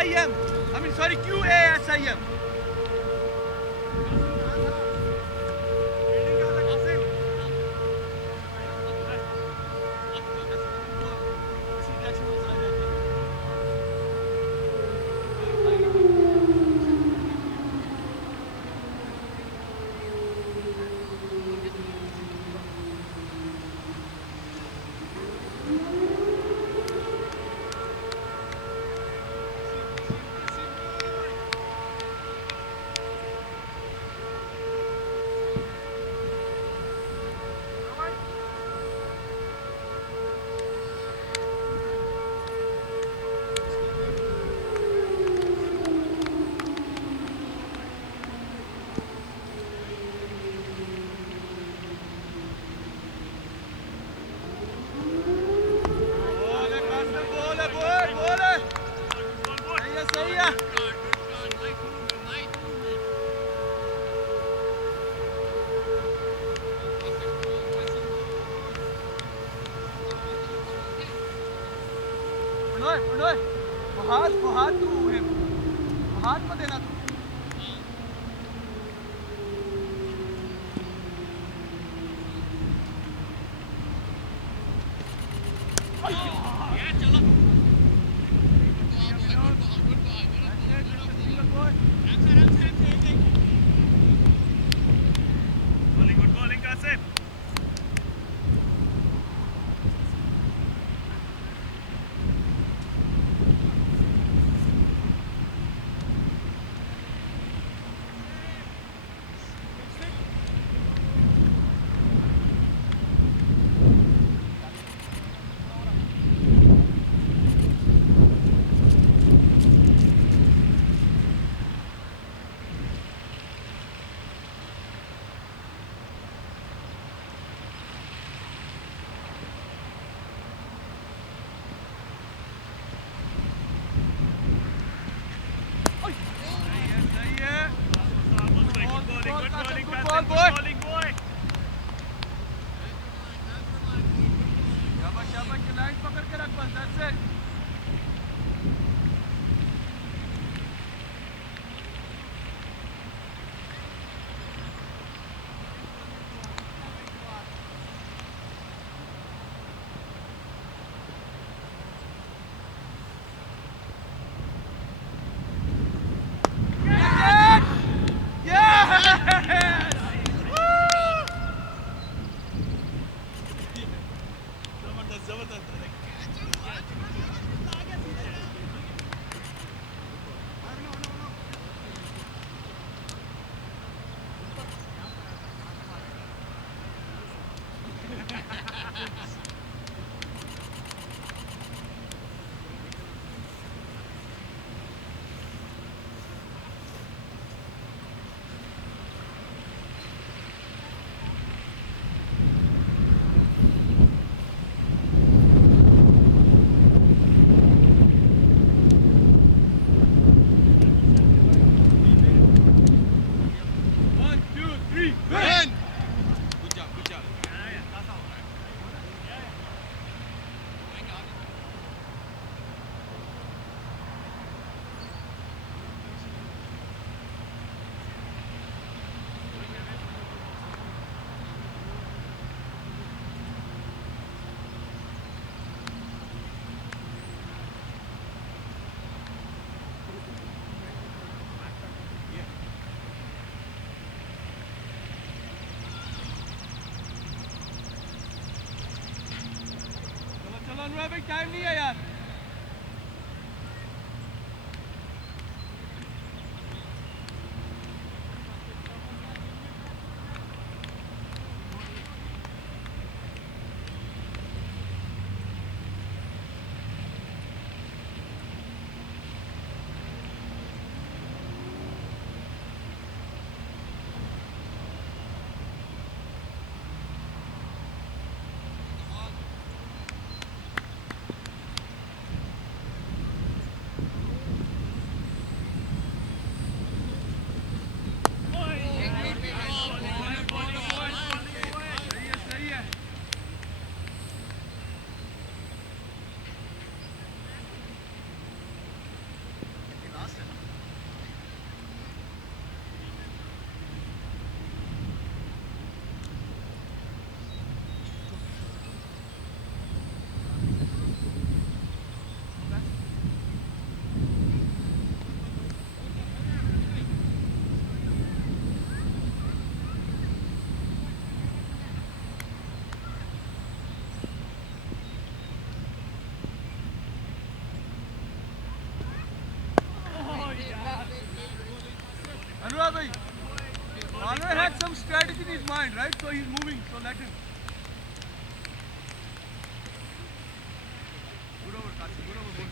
QASIM. I mean, sorry, QASIM. हाथ तू है हाथ मत देना तू टाइम नहीं है यार Bhai. Malwar had some strategy in his mind, right? So he's moving, so let him. Good over, Kasim. Good over, both.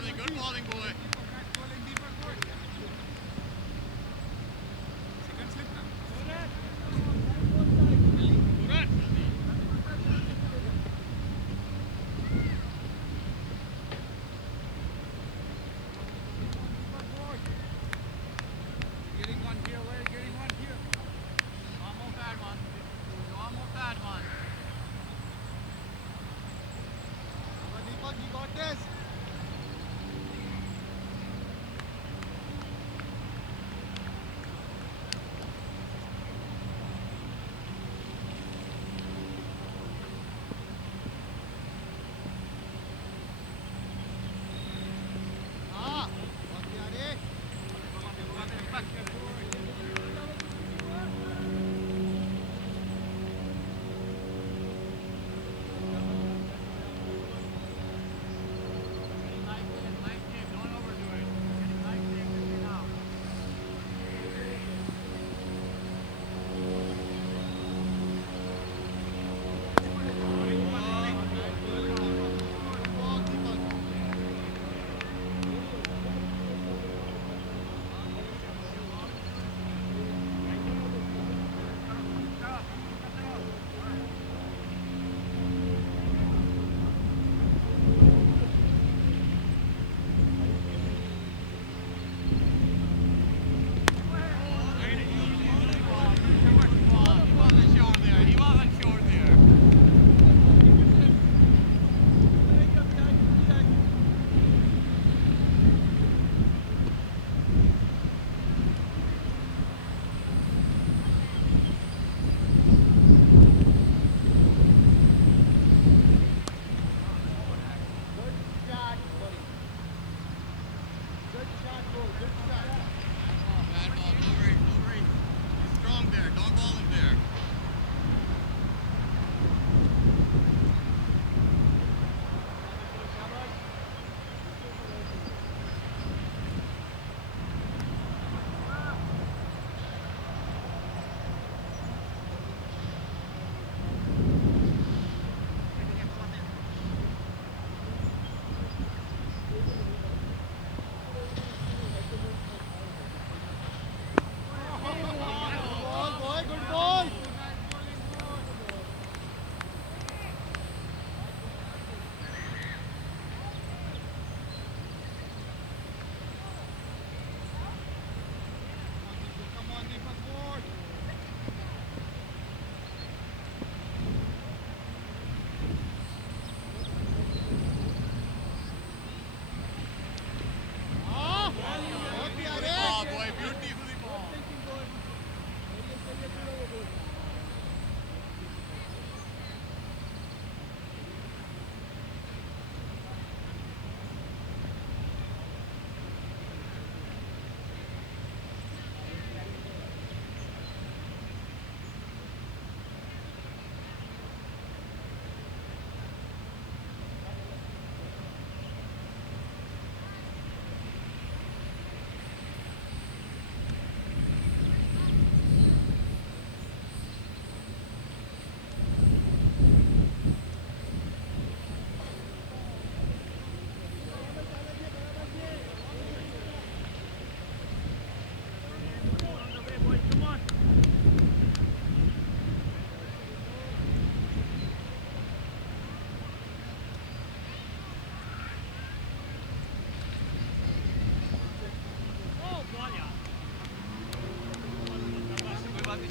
Good balling, boy. Getting one here, we're getting one here. One more bad one. One more bad one. Deepak, you got this.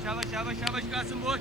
Yavaş kalsın boş.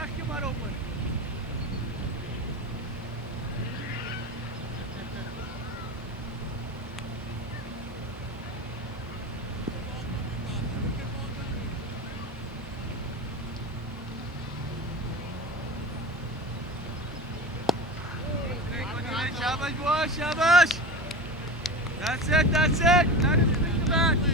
रख के मारो ऊपर शाबाश boy शाबाश that's it that is the back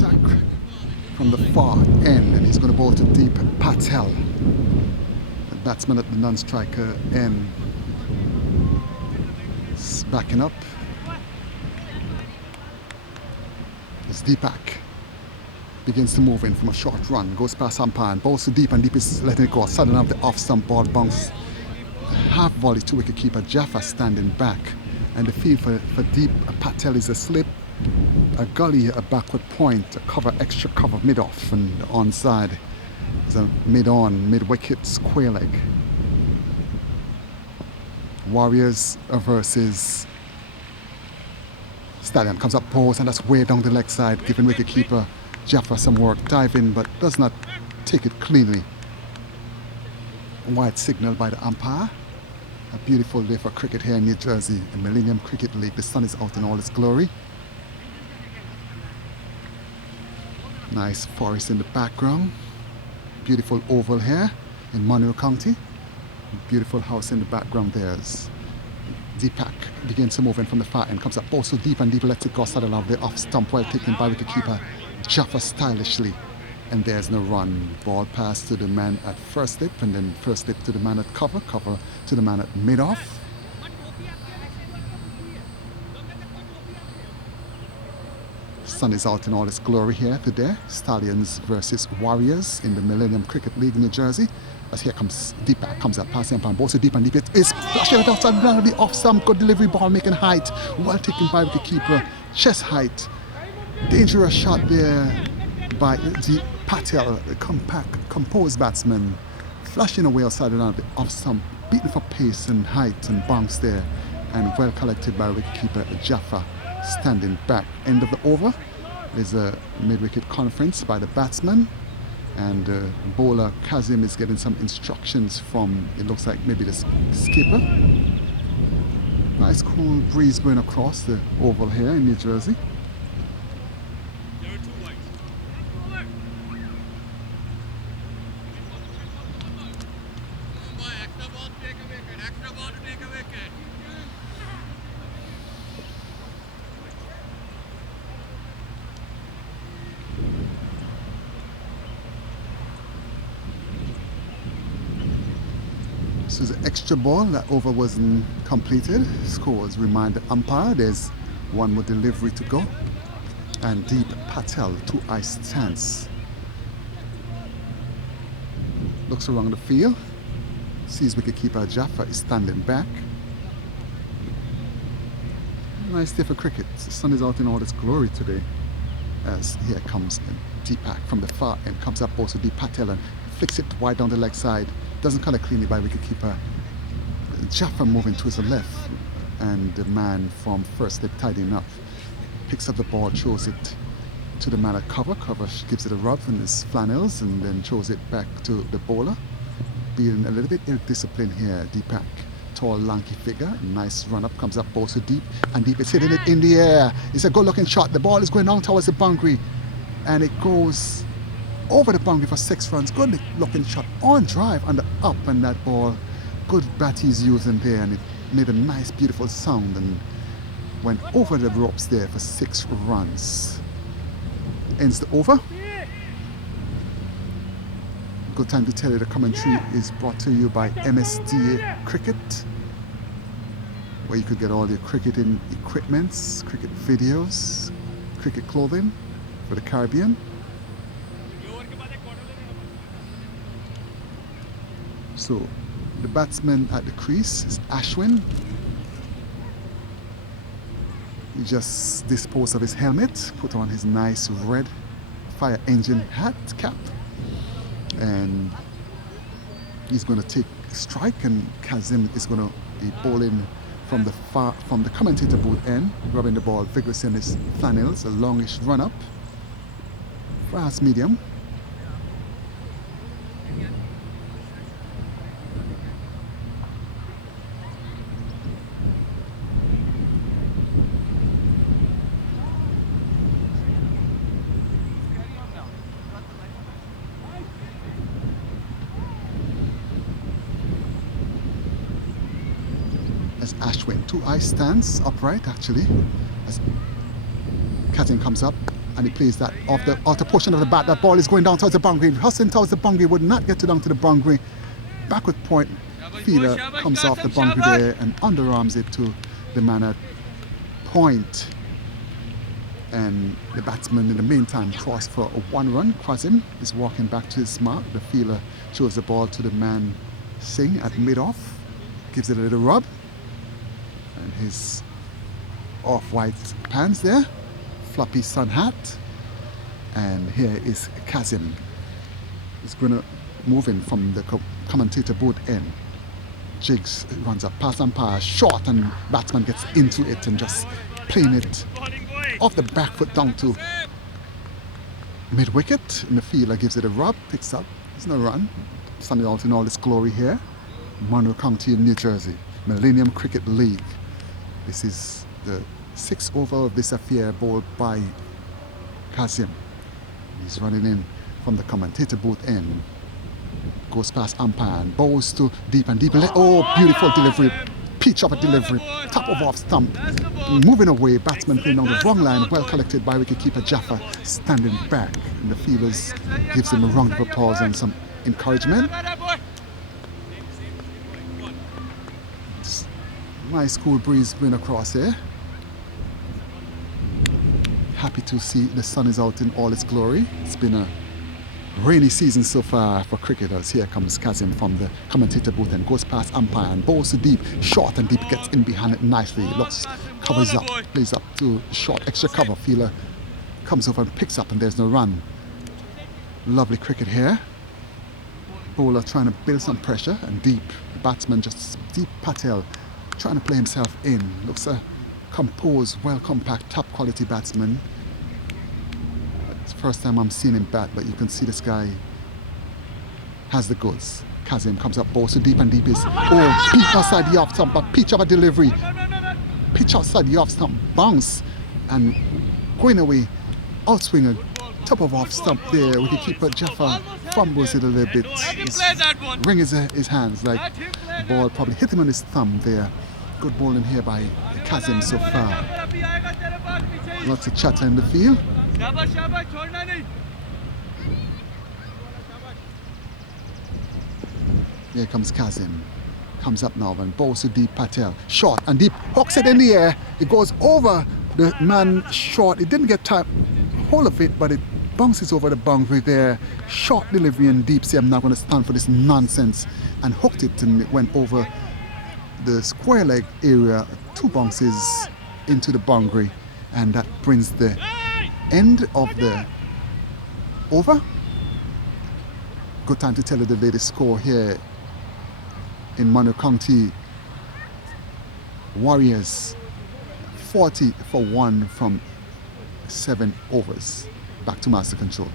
attack from the far end, and he's going to bowl to deep Patel. The batsman at the non-striker end is backing up. It's Deepak. Begins to move in from a short run, goes past umpire and bowls to deep, and deep is letting it go. Sudden of the off-stump ball bounce. Half volley to wicket-keeper Jaffa standing back. And the field for deep Patel is a slip, a gully, a backward point, a cover, extra cover mid-off, and the onside is a mid-on, mid-wicket square leg. Warriors versus Stallion. Comes up pose, and that's way down the leg side, giving wicket-keeper Jaffa some work. Dive in, but does not take it cleanly. White signal by the umpire. A beautiful day for cricket here in New Jersey, the Millennium Cricket League. The sun is out in all its glory. Nice forest in the background. Beautiful oval here in Monroe County. Beautiful house in the background there. Deepak begins to move in from the far end, comes up also deep, and deep lets it go suddenly off the off stump, well taken by wicketkeeper Jaffa stylishly. And there's no run. Ball pass to the man at first slip, and then first slip to the man at cover, cover to the man at mid-off. Sun is out in all its glory here today. Stallions versus Warriors in the Millennium Cricket League in New Jersey. As here comes Deepak, comes up past him, and balls to deep, and deep it is flashing it outside the off stump. Good delivery, ball making height, well taken by wicketkeeper, chest height. Dangerous shot there by the Patel, the compact, composed batsman, flashing away outside the off stump, beaten for pace and height and bounce there, and well collected by wicketkeeper Jaffa, standing back. End of the over. There's a mid-wicket conference by the batsman, and bowler Kazim is getting some instructions from, it looks like maybe the skipper. Nice cool breeze blowing across the oval here in New Jersey. This is an extra ball. That over wasn't completed. Scores remind the umpire there's one more delivery to go. And deep Patel, 2-eye stance. Looks around the field. Sees wicketkeeper Jaffa is standing back. Nice day for cricket. The sun is out in all its glory today. As here comes Deepak from the far end, comes up also deep Patel and flicks it wide down the leg side. Doesn't cut it cleanly by wicketkeeper Jaffa, moving to his left, and the man from first slip tidying up. Picks up the ball, throws it to the man at cover. Cover gives it a rub in his flannels, and then throws it back to the bowler. Being a little bit ill-disciplined here, Deepak. Tall, lanky figure. Nice run-up, comes up also deep, and deep is hitting it in the air. It's a good-looking shot. The ball is going down towards the boundary, and it goes over the boundary for 6 runs. Good looking shot on drive and the up, and that ball, good bat he's using there, and it made a nice beautiful sound and went over the ropes there for 6 runs. Ends the over. Good time to tell you the commentary is brought to you by MSDA Cricket, where you could get all your cricketing equipments, cricket videos, cricket clothing for the Caribbean. So the batsman at the crease is Ashwin. He just disposed of his helmet, put on his nice red fire engine hat cap, and he's going to take strike, and Kazim is going to be bowling from the commentator booth end, rubbing the ball vigorously in his flannels, a longish run up, fast medium. As Ashwin, 2-eye stance, upright actually, as Katin comes up, and he plays that off the outer portion of the bat. That ball is going down towards the boundary. Hustling towards the boundary, would not get to down to the boundary. Backward point, fielder comes off the boundary there and underarms it to the man at point. And the batsman in the meantime crossed for a 1 run. Kazim is walking back to his mark. The fielder shows the ball to the man Singh at mid-off, gives it a little rub, and his off-white pants there, floppy sun hat, and here is Kazim. He's going to move in from the commentator booth end. Jigs runs up, pass and pass, short, and batsman gets into it and just playing it off the back foot down to mid-wicket. And the fielder gives it a rub, picks up, there's no run. Standing out in all its glory here. Monroe County in New Jersey, Millennium Cricket League. This is the 6th over of this affair, bowled by Kazim. He's running in from the commentator booth end. Goes past umpire and bowls to deep and deep. Oh, beautiful delivery. Pitch up a delivery. Top of off stump. Moving away, batsman playing on the wrong line. Well collected by wicketkeeper Jaffa, standing back. And the fielders gives him a round of applause and some encouragement. Nice cool breeze blowing across here. Happy to see the sun is out in all its glory. It's been a rainy season so far for cricketers. Here comes Kazim from the commentator booth and goes past umpire and bowls to deep, short and deep, gets in behind it nicely. Looks, covers up, plays up to short, extra cover. Fielder comes over and picks up, and there's no run. Lovely cricket here. Bowler trying to build some pressure, and deep. The batsman just deep Patel trying to play himself in. Looks a composed, well compact, top quality batsman. It's the first time I'm seeing him bat, but you can see this guy has the goods. Kazim comes up, bowls to deep, and deep is pitch outside the off stump, but pitch of a delivery. Pitch outside the off stump, bounce, and going away, outswinger, top of off stump there. Wicketkeeper Jaffa fumbles it a little bit. Ring his hands like the ball probably hit him on his thumb there. Good bowling here by Kazim so far. Lots of chatter in the field. Here comes Kazim. Comes up now and bowls to deep Patel. Short and deep. Hooks it in the air. It goes over the man short. It didn't get time hold of it, but it bounces over the boundary there. Short delivery and deep. See, I'm not going to stand for this nonsense. And hooked it, and it went over the square leg area. 2 bounces into the boundary. And that brings the end of the over. Good time to tell you the latest score here in Monroe County. Warriors 40 for 1 from 7 overs. Back to master control.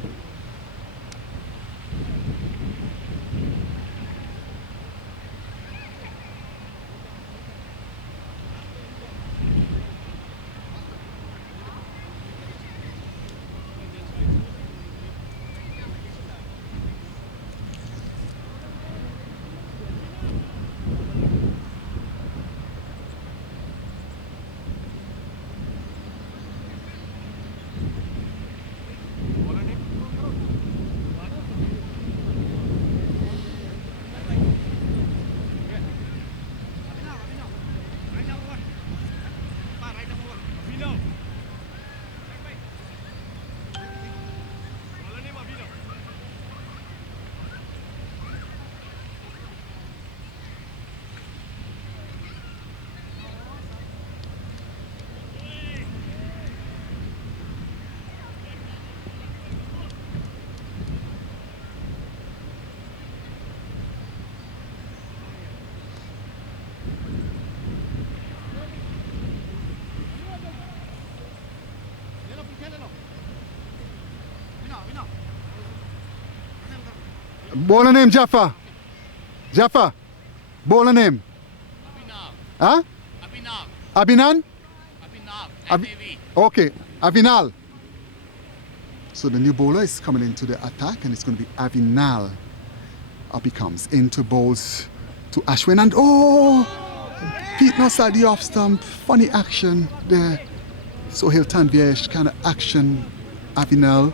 Bowler name Jaffa. Jaffa. Bowler name. Huh? Abinan? Okay, Avinal. So the new bowler is coming into the attack, and it's going to be Avinal. Up he comes into bowls to Ashwin, and Pete outside the off stump. Funny action there. So Hilton Viesh kind of action Avinal,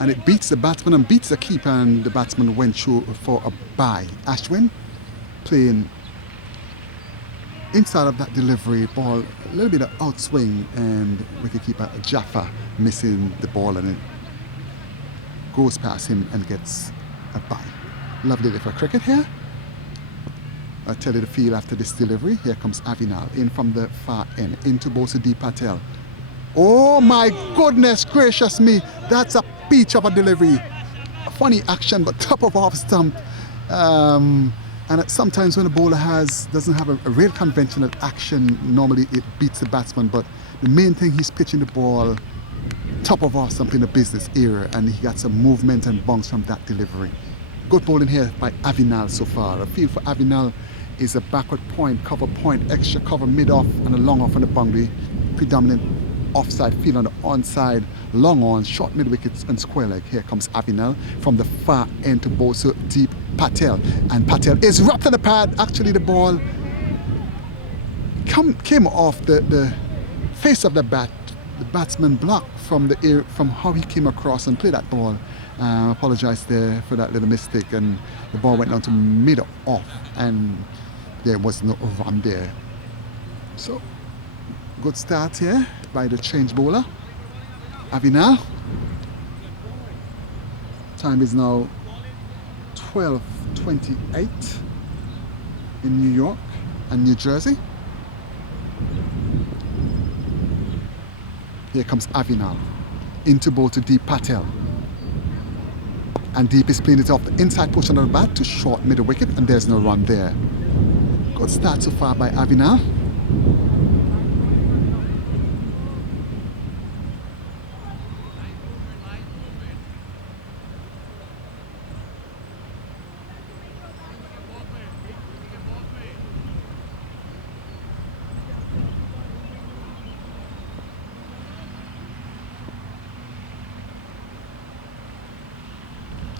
and it beats the batsman and beats the keeper, and the batsman went through for a bye. Ashwin playing inside of that delivery, ball a little bit of outswing, and wicketkeeper Jaffa missing the ball, and it goes past him and gets a bye. Lovely day for cricket here. I tell you the feel after this delivery. Here comes Avinal in from the far end into Bosudeep Patel. Oh my goodness gracious me, that's a peach of a delivery. A funny action, but top of off stump. And sometimes when a bowler doesn't have a real conventional action, normally it beats the batsman, but the main thing, he's pitching the ball top of off stump in the business area, and he got some movement and bounce from that delivery. Good bowling here by Avinal so far. A feel for Avinal is a backward point, cover point, extra cover mid-off and a long off on the boundary. Predominant offside field on the onside, long on, short mid-wickets and square leg. Here comes Avinal from the far end to Bosudeep Patel. And Patel is wrapped in the pad. Actually, the ball came off the face of the bat. The batsman blocked from how he came across and played that ball. Apologize there for that little mistake, and the ball went down to mid-off, and there was no run there. So, good start here by the change bowler, Avinal. Time is now 12:28 in New York and New Jersey. Here comes Avinal into Bosudeep Patel. And Deep is playing it off the inside portion of the bat to short middle wicket, and there's no run there. Good start so far by Avinal.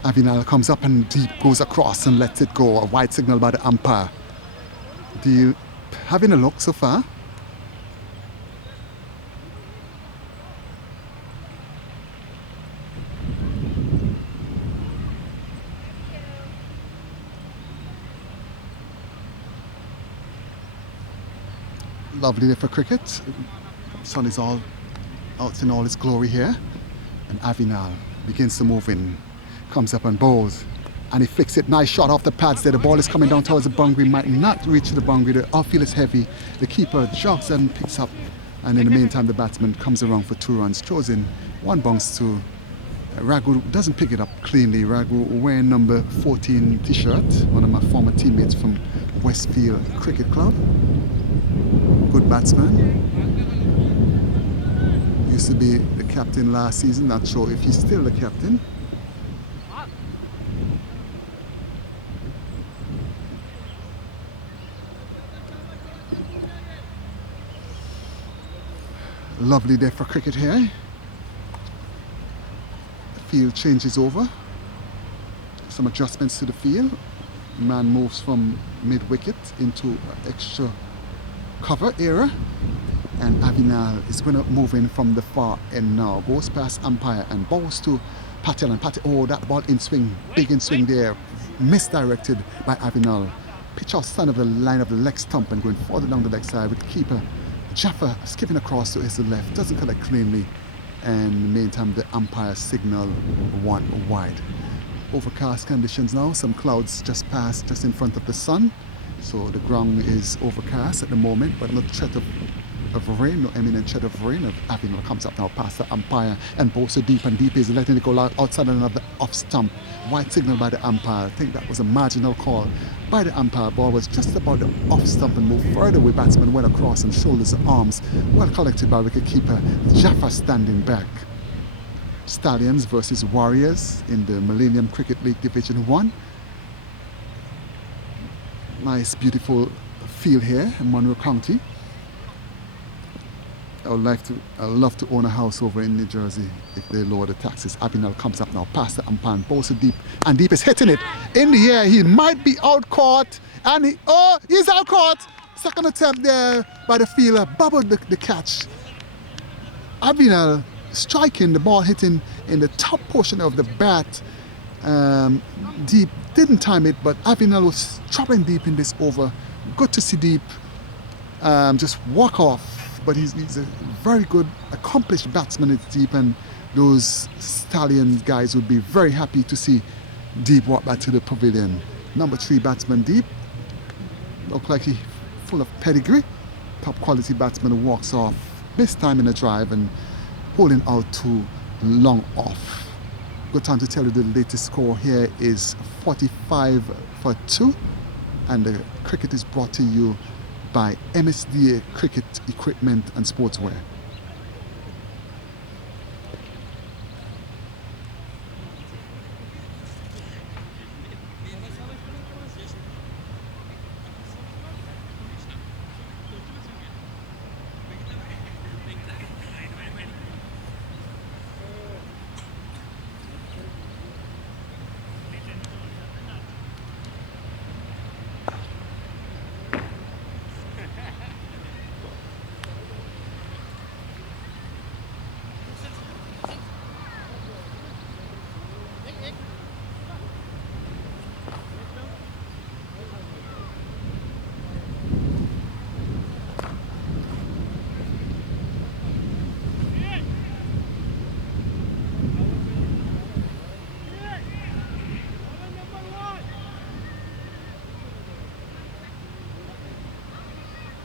Avinal comes up and Deep goes across and lets it go. A wide signal by the umpire. Deep having a look so far. Lovely day for cricket. Sun is all out in all its glory here. And Avinal begins to move in. Comes up and bowls, and he flicks it. Nice shot off the pads there. The ball is coming down towards the boundary, might not reach the boundary. The outfield is heavy. The keeper jogs and picks up, and in the meantime the batsman comes around for 2 runs, throws in 1 bounce to Raghu. Doesn't pick it up cleanly. Raghu wearing number 14 t-shirt, one of my former teammates from Westfield Cricket Club. Good batsman. Used to be the captain last season. Not sure if he's still the captain. Lovely day for cricket here. The field changes over. Some adjustments to the field. Man moves from mid-wicket into extra cover area. And Avinal is going to move in from the far end now. Goes past umpire and bowls to Patel. And Patel, oh, that ball in swing, big in swing there. Misdirected by Avinal. Pitch outside of the line of the leg stump and going further down the leg side with the keeper Jaffa skipping across to his left, doesn't collect cleanly, and in the meantime the umpire signal 1 wide. Overcast conditions now, some clouds just passed just in front of the sun, so the ground is overcast at the moment, but no threat of rain, no imminent threat of rain. Avinal comes up now past the umpire and Bosudeep, and Deep is letting it go outside another off stump. Wide signal by the umpire. I think that was a marginal call by the umpire. Ball was just about the off stump and moved further away. Batsman went across and shoulders and arms. Well collected by wicketkeeper Jaffa standing back. Stallions versus Warriors in the Millennium Cricket League Division 1. Nice, beautiful field here in Monroe County. I would love to own a house over in New Jersey if they lower the taxes. Avinal comes up now past the umpire and bowls it Deep, and Deep is hitting it in the air. He might be out caught, and he's out caught. Second attempt there by the fielder, bubbled the catch. Avinal striking, the ball hitting in the top portion of the bat. Deep didn't time it, but Avinal was traveling deep in this over. Good to see Deep just walk off, but he's a very good, accomplished batsman. It's Deep, and those Stallions guys would be very happy to see Deep walk back to the pavilion. Number 3 batsman Deep, look like he's full of pedigree. Top quality batsman who walks off this time in a drive and holding out too long off. Good time to tell you the latest score here is 45 for 2, and the cricket is brought to you by MSDA Cricket Equipment and Sportswear.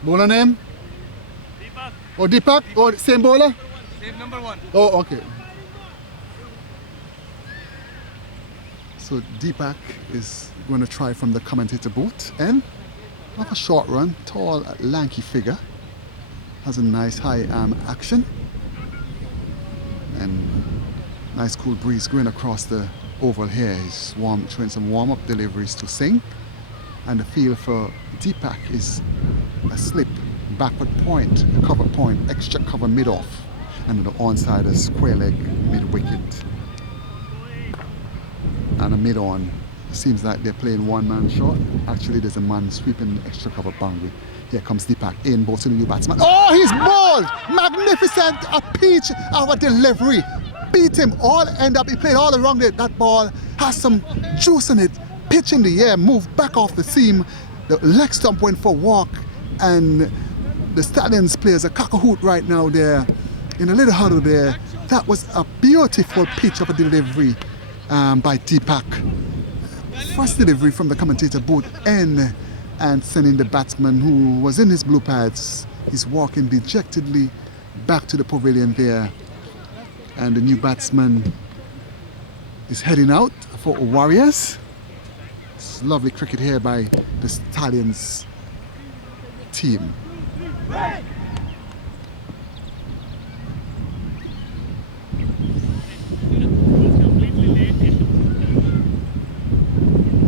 Bowler name? Deepak. Oh, Deepak? Oh, same bowler? Same number 1. Oh, okay. So Deepak is going to try from the commentator booth and have a short run. Tall, lanky figure. Has a nice high arm action. And nice cool breeze going across the oval here. He's showing some warm-up deliveries to Singh. And the feel for Deepak is a slip, backward point, a cover point, extra cover mid-off, and the onside a square leg mid-wicket. And a mid-on. Seems like they're playing one-man shot. Actually, there's a man sweeping the extra cover boundary. Here comes Deepak in, ball to the new batsman. Oh, he's bowled! Magnificent! A peach of a delivery. Beat him all end up. He played all around it. That ball has some juice in it. Pitch in the air, move back off the seam. The leg stump went for a walk, and the Stallions players a cock-a-hoot right now there in a little huddle there. That was a beautiful pitch of a delivery by Deepak. First delivery from the commentator booth and sending the batsman who was in his blue pads. He's walking dejectedly back to the pavilion there, and the new batsman is heading out for Warriors. It's lovely cricket here by the Stallions team.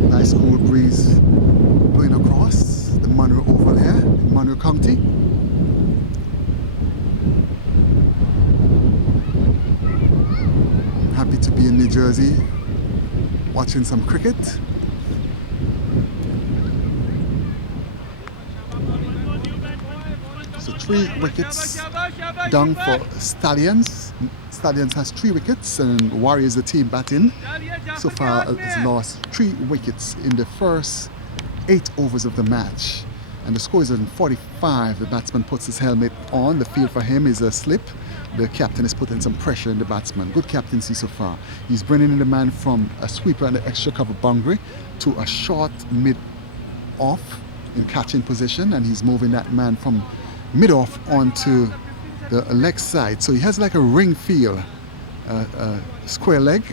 Nice cool breeze blowing across the Monroe Oval here in Monroe County. Happy to be in New Jersey watching some cricket. So 3 wickets down for Stallions. Stallions has 3 wickets, and Warriors, the team batting, so far has lost 3 wickets in the first 8 overs of the match. And the score is at 45. The batsman puts his helmet on. The field for him is a slip. The captain is putting some pressure on the batsman. Good captaincy so far. He's bringing in the man from a sweeper and the extra cover boundary to a short mid-off in catching position, and he's moving that man from mid-off onto the leg side. So he has like a ring feel, a square leg,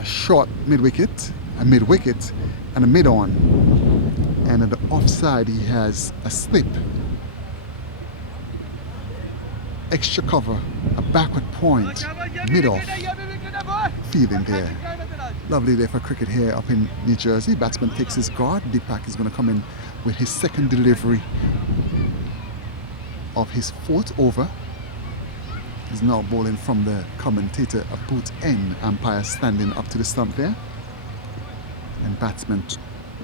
a short mid-wicket, a mid-wicket, and a mid-on. And at the offside he has a slip, extra cover, a backward point, mid-off, feeling there. Lovely day for cricket here up in New Jersey. Batsman takes his guard. Deepak is going to come in with his second delivery of his 4th over. He's now bowling from the commentator booth end. Umpire standing up to the stump there. And batsman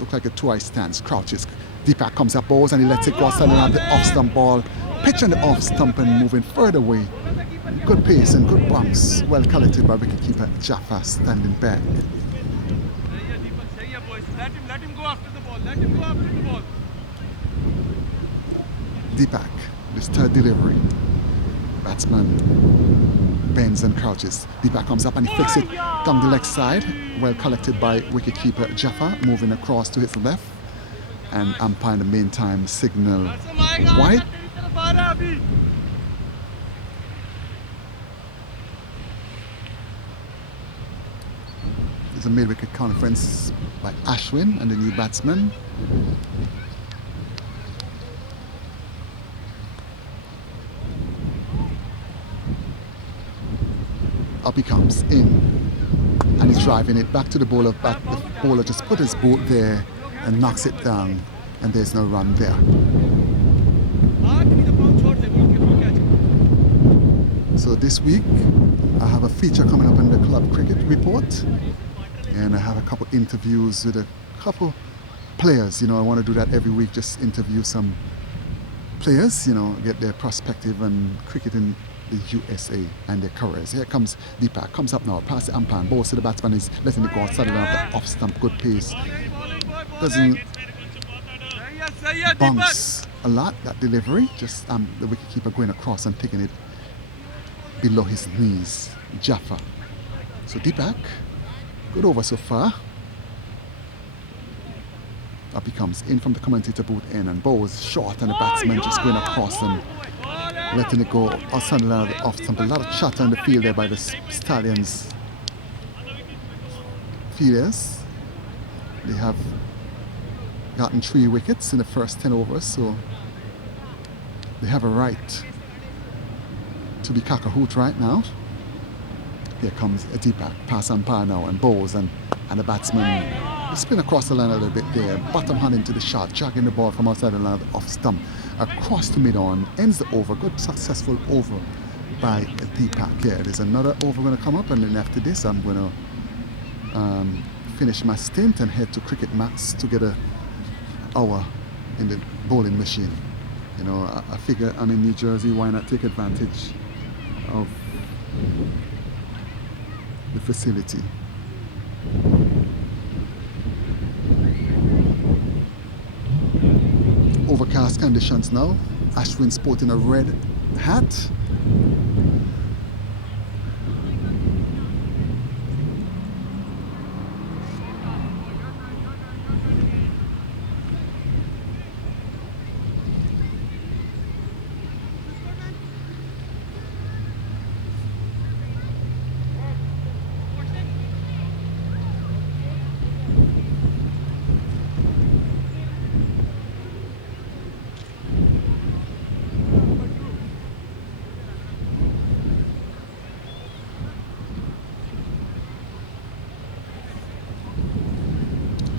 look like a 2-eye stance, crouches. Deepak comes up, bowls, and he lets it go standing on the off stump ball. Pitch on the off stump and moving further away Good pace and good bounce. Well collected by wicketkeeper Jaffa standing back. सही है दीपक सही है boys let him go after the ball let him go after the ball Deepak, this third delivery. Batsman bends and crouches. Deepak comes up and he flicks it down the leg side. Well collected by wicketkeeper Jaffa, moving across to his left. And umpire in the meantime signal wide. तेरी तरफ आ रहा है अभी There's a mid-wicket conference by Ashwin and the new batsman. Up he comes in and he's driving it back to the bowler. But the bowler just put his boot there and knocks it down, and there's no run there. So this week I have a feature coming up in the club cricket report, and I have a couple interviews with a couple players. You know, I want to do that every week, just interview some players, you know, get their perspective on cricket in the USA and their careers. Here comes Deepak, comes up now, past the umpire, balls to the batsman, is letting it go outside the off stump, good pace. Doesn't bounce a lot, that delivery, just the wicketkeeper going across and taking it below his knees. Jaffa. So Deepak, good over so far. Up he comes in from the commentator booth in and bowls short, and the batsman just going across and letting it go outside the off stump. A lot of chatter in the field there by the Stallions fielders. They have gotten 3 wickets in the first 10 overs, so they have a right to be cock-a-hoot right now. Here comes a Deepak, pass umpire now, and bowls, and the batsman spin across the line a little bit there, bottom hand into the shot, dragging the ball from outside the line off stump, across to mid-on, ends the over. Good successful over by Deepak here. There's another over going to come up, and then after this I'm going to finish my stint and head to Cricket Max to get an hour in the bowling machine. You know, I figure I'm in New Jersey, why not take advantage of the facility. Overcast conditions now. Ashwin sporting a red hat.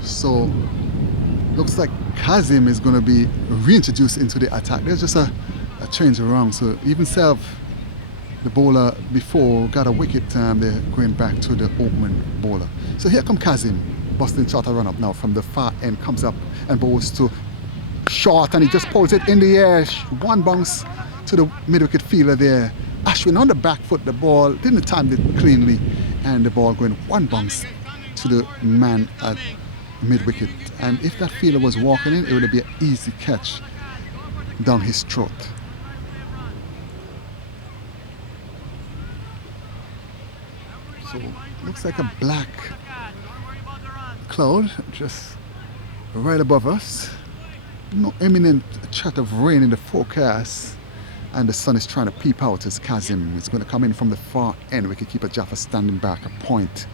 So looks like Kazim is going to be reintroduced into the attack. There's just a change around. So even Self, the bowler before, got a wicket. They're going back to the opening bowler. So here comes Kazim, busting shot a run up now from the far end, comes up and bowls to short, and he just pulls it in the air. One bounce to the mid-wicket fielder there. Ashwin on the back foot, the ball didn't time it cleanly, and the ball going one bounce to the man at mid-wicket. And if that fielder was walking in, it would be an easy catch down his throat. So looks like a black cloud just right above us. No imminent threat of rain in the forecast, and the sun is trying to peep out as Kazim is going to come in from the far end. Wicketkeeper Jaffa standing back, a point,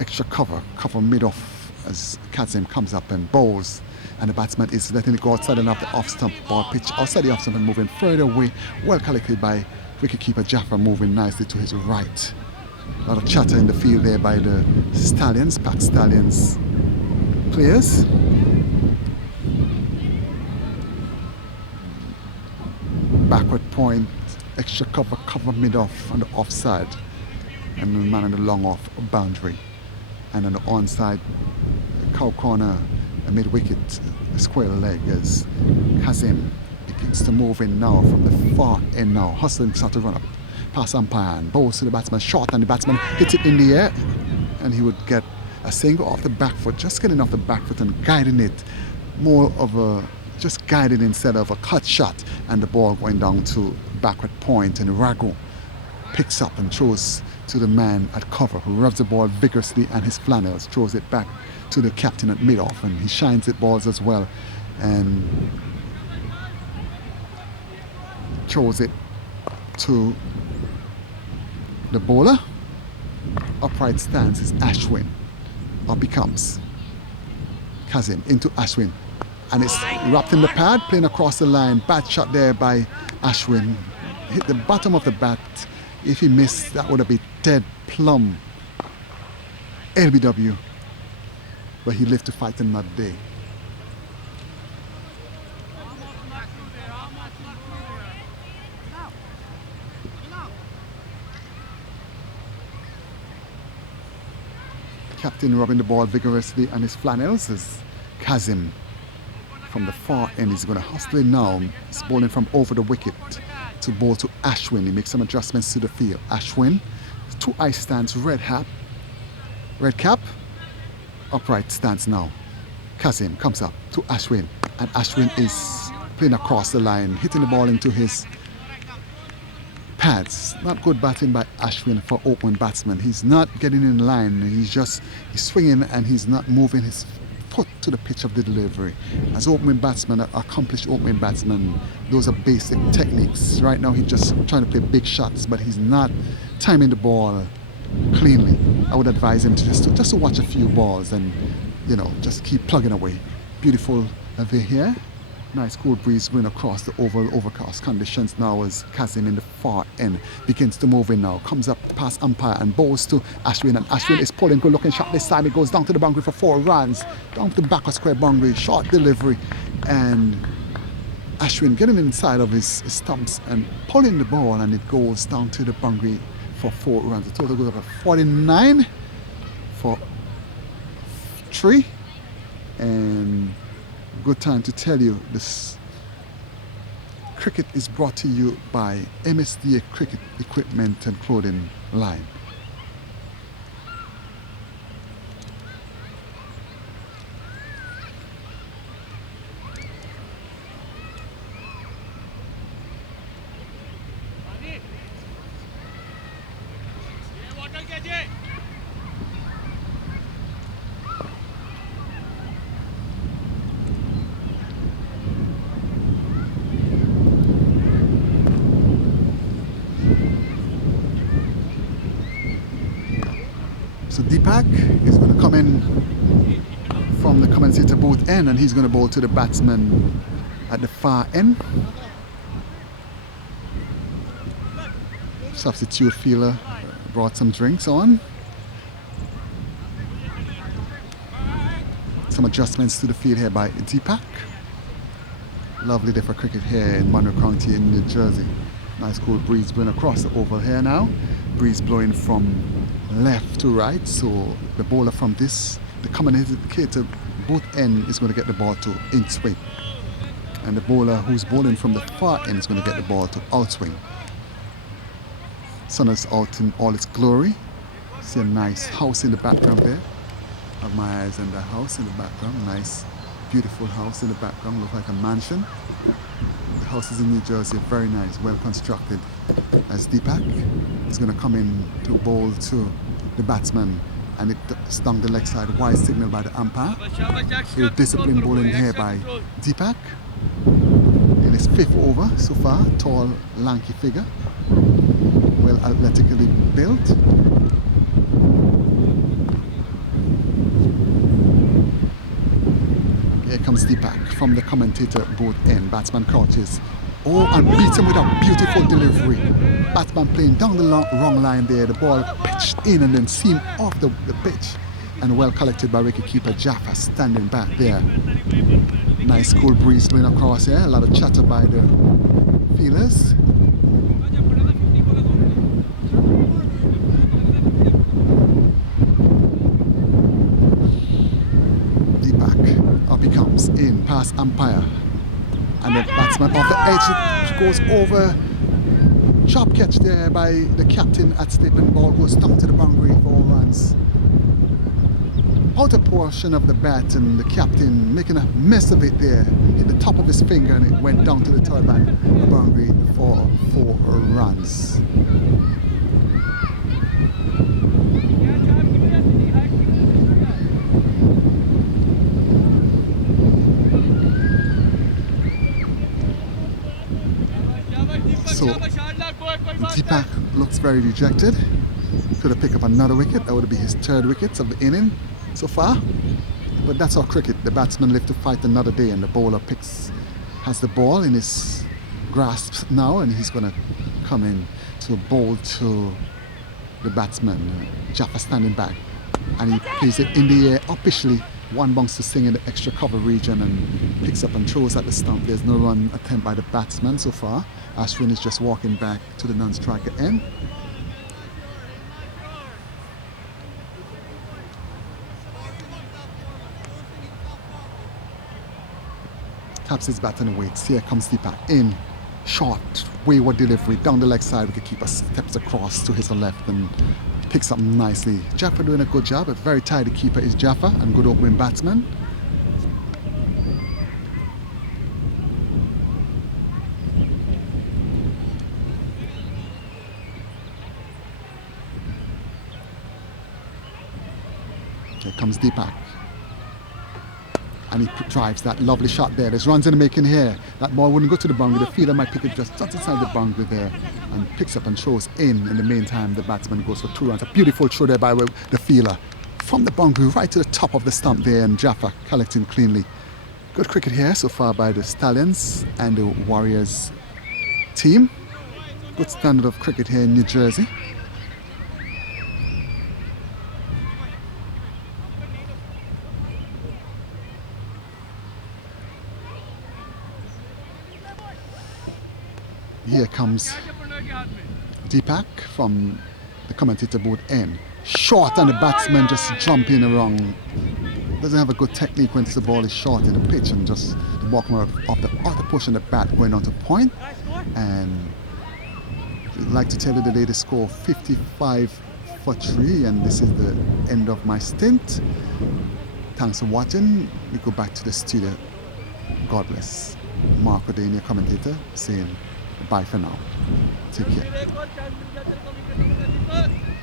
extra cover mid-off as Kazim comes up and bowls, and the batsman is letting it go outside and off the off-stump. Ball pitch outside the off-stump and moving further away. Well collected by wicketkeeper Jaffa, moving nicely to his right. A lot of chatter in the field there by the Stallions, Pack Stallions players. Backward point, extra cover mid-off on the offside, and the man on the long off boundary. And on the onside, cow corner, a mid-wicket, square leg as Kazim begins to move in now from the far end now, hustling start to run up past umpire and bowls to the batsman short, and the batsman hits it in the air, and he would get a single off the back foot, just getting off the back foot and guiding it, more of a just guided instead of a cut shot, and the ball going down to backward point, and Rago picks up and throws to the man at cover, who rubs the ball vigorously, and his flannels throws it back to the captain at mid-off, and he shines it balls as well and throws it to the bowler. Upright stance is Ashwin. Up he comes. Kazim into Ashwin, and it's wrapped in the pad, playing across the line. Bad shot there by Ashwin. Hit the bottom of the bat. If he missed, that would have been dead plumb LBW, but he lived to fight another day. Captain rubbing the ball vigorously on his flannels as Kazim from the far end is going to hustle in now. He's bowling from over the wicket to bowl to Ashwin. He makes some adjustments to the field. Ashwin, two ice stance, red cap, upright stance now. Kazim comes up to Ashwin, and Ashwin is playing across the line, hitting the ball into his pads. Not good batting by Ashwin for open batsman. He's not getting in line. He's swinging, and he's not moving his foot to the pitch of the delivery. As opening batsman, an accomplished opening batsman, those are basic techniques. Right now he's just trying to play big shots, but he's not timing the ball cleanly. I would advise him to just to watch a few balls and, you know, just keep plugging away. Beautiful over here. Nice cool breeze blowing across the oval, overcast conditions now as Kazim in the far end begins to move in now. Comes up past umpire and bowls to Ashwin, and Ashwin is pulling, good looking shot this time. It goes down to the boundary for 4 runs. Down to the back of square boundary, short delivery, and Ashwin getting inside of his stumps and pulling the ball, and it goes down to the boundary for 4 runs. The total goes up to 49 for 3, and good time to tell you this cricket is brought to you by MSDA Cricket Equipment and Clothing Line. So Deepak is going to come in from the commentator booth end, and he's going to bowl to the batsman at the far end. Substitute fielder brought some drinks on. Some adjustments to the field here by Deepak. Lovely day for cricket here in Monroe County in New Jersey. Nice cool breeze blowing across the oval here now. Breeze blowing from left to right, so the bowler from the commentator both end is going to get the ball to in swing, and the bowler who's bowling from the far end is going to get the ball to outswing. Sun is out in all its glory. See a nice house in the background there. Have my eyes on the house in the background. Nice, beautiful house in the background. Looks like a mansion. The house is in New Jersey. Very nice, well constructed. As Deepak is going to come in to bowl to the batsman, and it's down the leg side. Wide signal by the umpire. A disciplined bowling here by Deepak. In his 5th over so far. Tall, lanky figure. Well athletically built. Here comes Deepak from the commentator booth end. Batsman crouches. Oh, and beats him with a beautiful delivery. Batsman playing down the wrong line there. The ball pitched in and then seamed off the pitch. And well collected by wicketkeeper Jaffa standing back there. Nice cool breeze blowing across here. A lot of chatter by the fielders. Deepak up he comes in past umpire. And the batsman off the edge, it goes over Sharp catch there by the captain at step, and ball goes down to the boundary for 4 runs. Outer portion of the bat, and the captain making a mess of it there. Hit the top of his finger and it went down to the third boundary for 4 runs. So Deepak looks very dejected. Could have picked up another wicket. That would be his 3rd wicket of the inning so far. But that's our cricket. The batsman live to fight another day, and the bowler has the ball in his grasp now, and he's going to come in to bowl to the batsman. Jaffa standing back, and he plays it in the air officially. 1 bounce to sing in the extra cover region and picks up and throws at the stump. There's no run attempt by the batsman so far. Ashwin is just walking back to the non-striker end. Taps his bat and waits. Here comes Deepak in. Short, wayward delivery down the leg side. Wicketkeeper steps across to his left and picks up nicely. Jaffa doing a good job. A very tidy keeper is Jaffa, and good opening batsman. Here comes Deepak. And he drives that lovely shot there. There's runs in the making here. That ball wouldn't go to the boundary. The fielder might pick it just inside the boundary there and picks up and throws in. In the meantime, the batsman goes for 2 runs. A beautiful throw there by the fielder from the boundary right to the top of the stump there, and Jaffa collecting cleanly. Good cricket here so far by the Stallions and the Warriors team. Good standard of cricket here in New Jersey. Here comes Deepak from the commentator booth end. Short, and the batsman just jumping around. Doesn't have a good technique when the ball is short in the pitch, and just the ball comes off the other portion of the bat going on to point. And I'd like to tell you the latest score, 55 for 3, and this is the end of my stint. Thanks for watching. We go back to the studio. God bless. Mark O'Dania, commentator, saying bye for now. Take care.